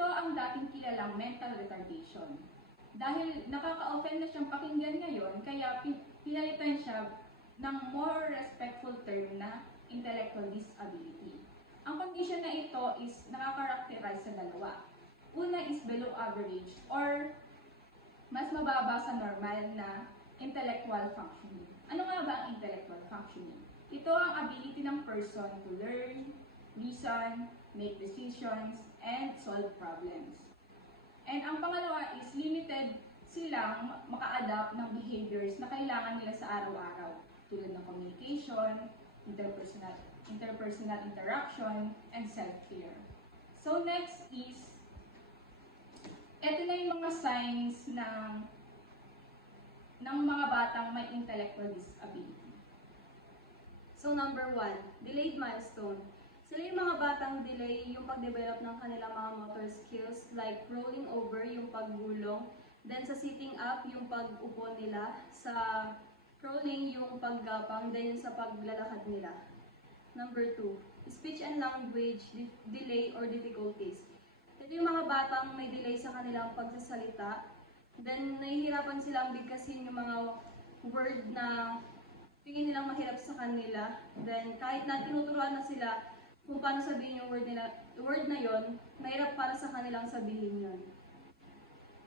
Ito ang dating kilalang mental retardation. Dahil nakaka-offend na siyang pakinggan ngayon, kaya pinalitan siya ng more respectful term na intellectual disability. Ang condition na ito is nakakarakterize sa dalawa. Una is below average or mas mababa sa normal na intellectual functioning. Ano nga ba ang intellectual functioning? Ito ang ability ng person to learn, reason, make decisions, and solve problems. And ang pangalawa is limited silang maka-adapt ng behaviors na kailangan nila sa araw-araw, tulad ng communication, interpersonal interaction, and self-care. So next is, eto na yung mga signs ng mga batang may intellectual disability. So number 1, delayed milestone. Sila yung mga batang delay yung pag-develop ng kanilang mga motor skills like rolling over, yung paggulong, then sa sitting up, yung pag-upo nila, sa crawling, yung paggapang, then sa paglalakad nila. Number 2, speech and language delay or difficulties. Ito yung mga batang may delay sa kanilang pagsasalita, then nahihirapan silang bigkasin yung mga word na tingin nilang mahirap sa kanila, then kahit na tinuturuan na sila kung paano sabihin yung word na yon, mahirap para sa kanilang sabihin yon.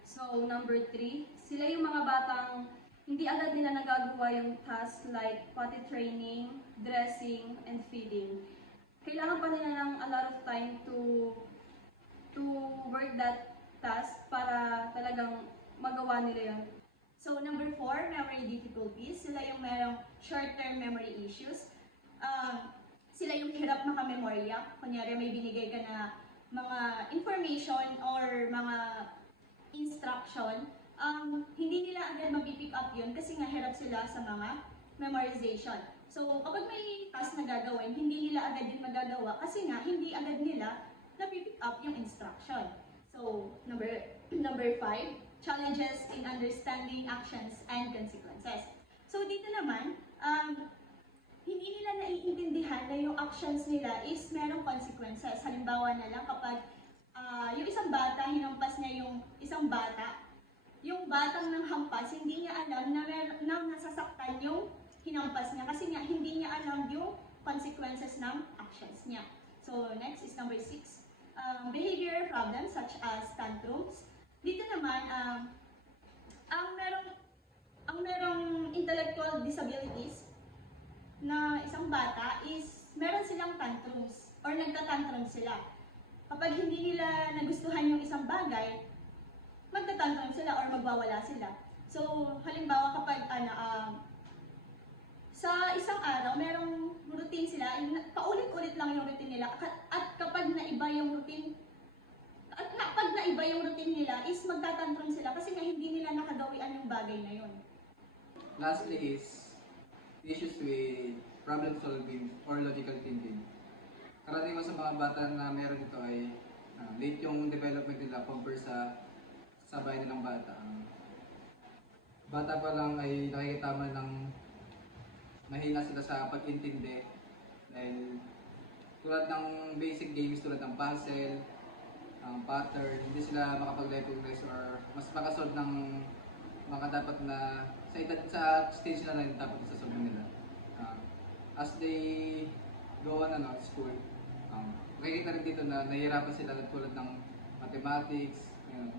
So, number 3, sila yung mga batang hindi agad nila nagagawa yung task like potty training, dressing, and feeding. Kailangan pa nila ng a lot of time to work that task para talagang magawa nila yon. So, number 4, memory difficulties. Sila yung merong short-term memory issues. Sila yung hirap makamemorya. Kunyari, may binigay ka na mga information or mga instruction. Hindi nila agad mapipick up yun kasi nga hirap sila sa mga memorization. So, kapag may task na gagawin, hindi nila agad din magagawa kasi nga hindi agad nila napipick up yung instruction. So, number 5, challenges in understanding actions and consequences. So, dito naman, hindi nila naiintindihan na yung actions nila is merong consequences. Halimbawa na lang kapag yung isang bata, hinampas niya yung isang bata, yung batang nang hampas, hindi niya alam na nasasaktan yung hinampas niya kasi nga hindi niya alam yung consequences ng actions niya. So next is number 6, behavior problems such as tantrums. Dito naman, ang merong intellectual disabilities na isang bata is meron silang tantrums or nagtatantrum sila. Kapag hindi nila nagustuhan yung isang bagay, magtatantrum sila or magwawala sila. So, halimbawa kapag sa isang araw, merong routine sila, paulit-ulit lang yung routine nila at kapag naiba yung routine nila is magtatantrum sila kasi nga hindi nila nakagawian yung bagay na yun. Lastly is issues with problem solving or logical thinking. Karaniwan sa mga bata na meron ito ay late yung development nila compare sa sabay nilang bata. Bata pa lang ay nakikitama ng mahina sila sa pag-intindi dahil tulad ng basic games tulad ng puzzle, pattern, hindi sila makapag-recognize or mas makasolve ng mga dapat na sa stage na rin dapat isasolve nila. As they go on school, makikita rin dito na nahihirapan sila tulad ng mathematics, yung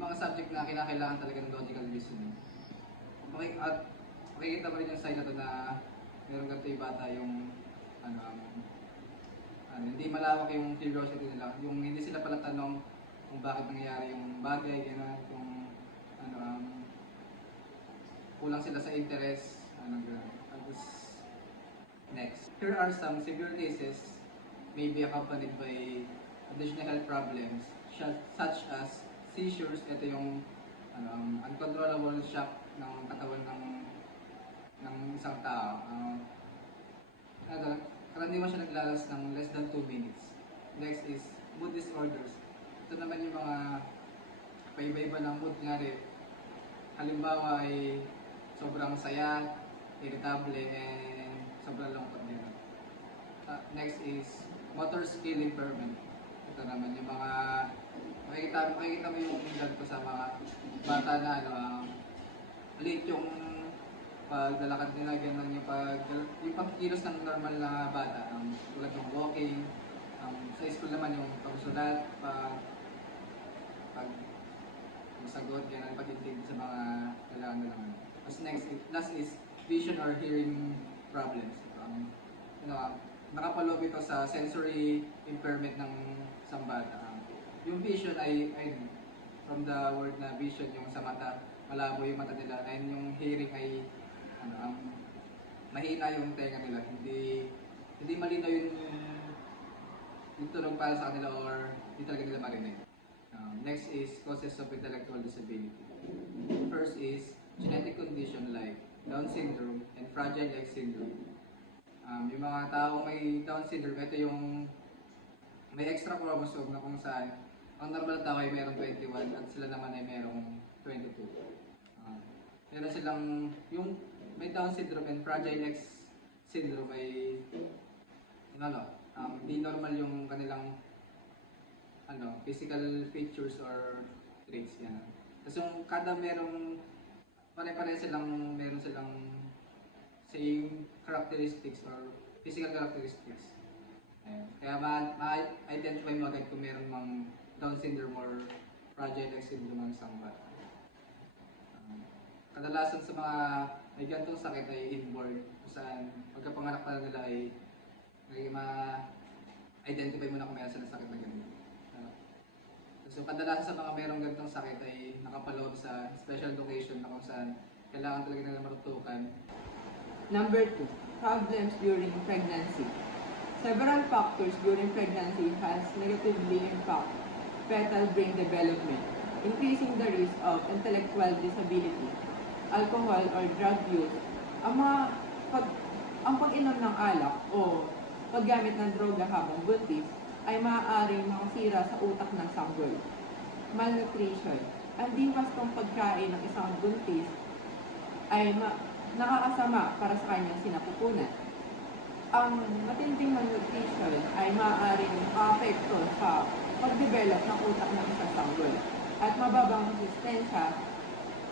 mga subject na kinakailangan talaga ng logical reasoning. At makikita mo rin yung side na to na meron ganito yung bata yung hindi malawak yung curiosity nila, yung hindi sila pala tanong kung bakit nangyayari yung bagay, gano'n, kung kulang sila sa interest, Tapos, next. Here are some severe cases may be accompanied by additional health problems such as seizures, ito yung uncontrollable shock ng katawan ng isang tao. Karaniwan siya naglalas ng less than 2 minutes. Next is mood disorders. Ito naman yung mga paiba-iba ng mood nga rin. Halimbawa ay sobrang saya, irritable, and sobrang lungkot din. Next is motor skill impairment. ito naman yung mga makikita mo yung ganito sa mga bata na late yung paglalakad nila, ganun yung pagkilos ng normal na bata, tulad ng walking, sa school naman yung pagsulat, pag masagot, ganun, pag-intindi sa mga kailangan nila. Tapos last is vision or hearing problems. Nakapaloob ito sa sensory impairment ng isang bata. Yung vision ay from the word na vision, yung sa mata, malabo yung mata nila, and yung hearing ay mahina yung tenga nila, hindi malinaw yung tunog para sa kanila or hindi talaga nila marinig. Next is causes of intellectual disability. First is genetic condition like Down syndrome and Fragile X syndrome. Yung mga tao may Down syndrome, ito yung may extra chromosome na kung saan ang normal na tao ay mayroong 21 at sila naman ay mayroong 22. Meron silang yung may Down syndrome and Fragile X syndrome ay hindi normal yung kanilang physical features or traits yan. Tapos yung kada merong pare-pare meron silang same characteristics or physical characteristics. Ayan. Kaya ma-identify mo agad kung meron mang Down syndrome or Fragile X syndrome ang isang bata. Kadalasan sa mga may gantong sakit ay inborn, kung saan pagkapanganak pa nila ay ma-identify mo na kung meron silang sakit na ganito. So kadalasan sa mga merong gantong sakit ay nakapaloob sa special education na kung saan kailangan talaga nila marutukan. Number 2, problems during pregnancy. Several factors during pregnancy has negatively impact fetal brain development, increasing the risk of intellectual disability, alcohol or drug use. Ang pag-inom ng alak o paggamit ng droga habang buntis ay maaaring makasira sa utak ng sanggol. Malnutrition. Ang di wastong pagkain ng isang buntis ay nakakasama para sa kanyang sinapupunan. Ang matinding malnutrition ay maaaring makaapekto sa pag-develop ng utak ng isang sanggol at mababang resistensya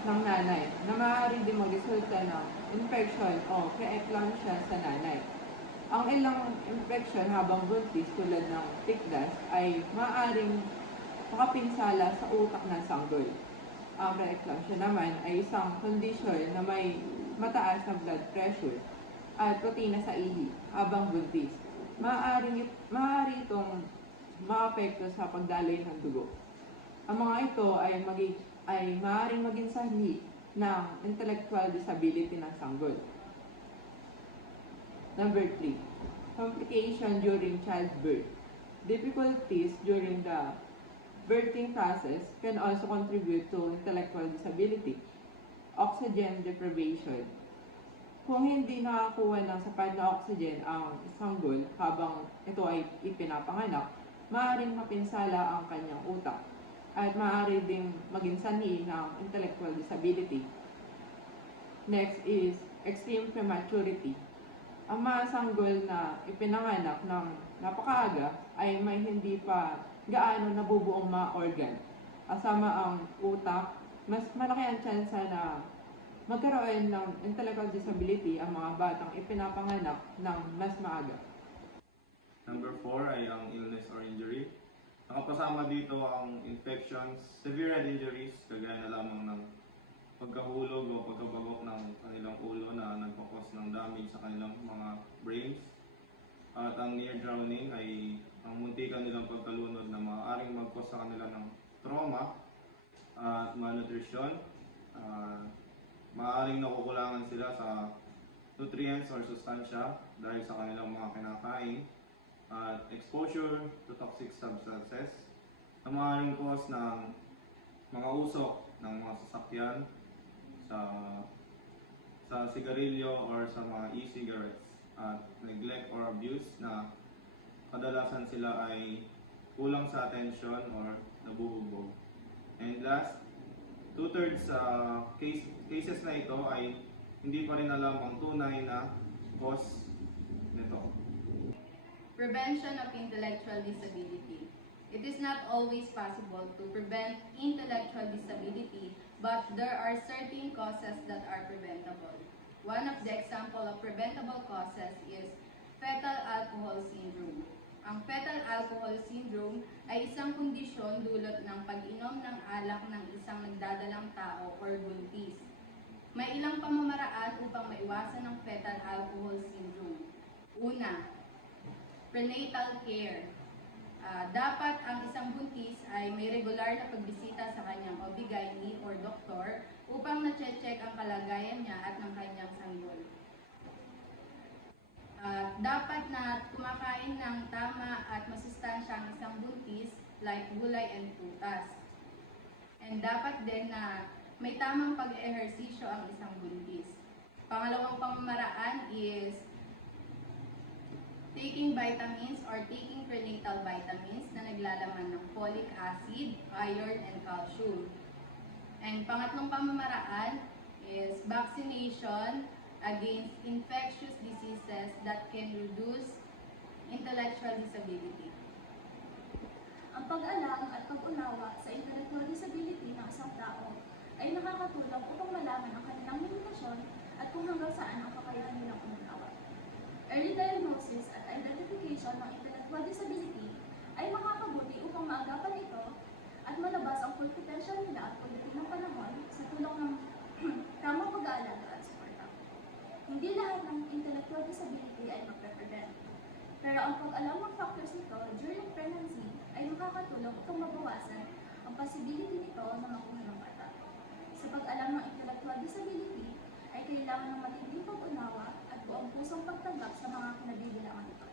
ng nanay na maaaring din magresulta ng infection o pre-eclampsia sa nanay. Ang ilang infection habang buntis tulad ng tikdas ay maaaring makapinsala sa utak ng sanggol. Ang pre-eclampsia naman ay isang kondisyon na may mataas na blood pressure at protina sa ihi habang buntis. Maaari itong maapekto sa pagdaloy ng dugo. Ang mga ito ay maaaring maging sanhi ng intellectual disability ng sanggol. Number 3, complication during childbirth. Difficulties during the birthing process can also contribute to intellectual disability. Oxygen deprivation. Kung hindi nakakuha ng sapat na oxygen ang sanggol habang ito ay ipinapanganak, maaaring mapinsala ang kanyang utak at maaari ding maging sanhi ng intellectual disability. Next is extreme prematurity. Ang mga sanggol na ipinanganak ng napakaaga ay may hindi pa gaano nabubuong mga organ. Kasama ang utak, mas malaki ang tsansa na magkaroon ng intellectual disability ang mga batang ipinapanganak ng mas maaga. Number 4 ay ang illness or injury. Nakapasama dito ang infections, severe head injuries, kagaya na lamang ng pagkahulog o pagkabagok ng kanilang ulo na nagpakos ng damage sa kanilang mga brains. At ang near drowning ay ang muntikan nilang pagkalunod na maaaring mag-cause sa kanila ng trauma at malnutrition. Maaaring nakukulangan sila sa nutrients or sustansya dahil sa kanilang mga kinakain. At exposure to toxic substances na maaaring cause ng mga usok ng mga sasakyan sa sigarilyo or sa mga e-cigarettes, at neglect or abuse na kadalasan sila ay kulang sa attention or nabubugbog. And last, 2/3 sa cases na ito ay hindi pa rin alam ang tunay na cause nito. Prevention of intellectual disability. It is not always possible to prevent intellectual disability, but there are certain causes that are preventable. One of the example of preventable causes is fetal alcohol syndrome. Ang fetal alcohol syndrome ay isang kondisyon dulot ng pag-inom ng alak ng isang nagdadalang tao or buntis. May ilang pamamaraan upang maiwasan ang fetal alcohol syndrome. Una, prenatal care. Dapat ang isang buntis ay may regular na pagbisita sa kanyang OB/GYN or doktor upang na-check ang kalagayan niya at ng kanyang sanggol. Dapat na kumakain ng tama at masustansya ang isang buntis like gulay and prutas. And dapat din na may tamang pag-ehersisyo ang isang buntis. Pangalawang pamamaraan is taking vitamins or taking prenatal vitamins na naglalaman ng folic acid, iron, and calcium. And pangatlong pamamaraan is vaccination against infectious diseases that can reduce intellectual disability. Ang pag-alam at pag-unawa sa intellectual disability ng isang tao ay nakakatulong upang malaman ang kanilang limitasyon at kung hanggang saan ang kakayahan nilang umunawa. Early diagnosis at identification ng intellectual disability ay makakabuti upang maagapan ito at malabas ang full potential nila at pagdating ng panahon sa tulong ng tamang pag-aalaga at suporta. Hindi lahat ng intellectual disability ay magpe-prevent, pero ang pag-alam ng factors nito during pregnancy ay makakatulong upang mabawasan ang possibility nito na makuha ng bata. Sa pag-alam ng intellectual disability ay kailangan ng matinding pag-unawa at buong pusong pagtanggap sa mga kinabibilangan nito.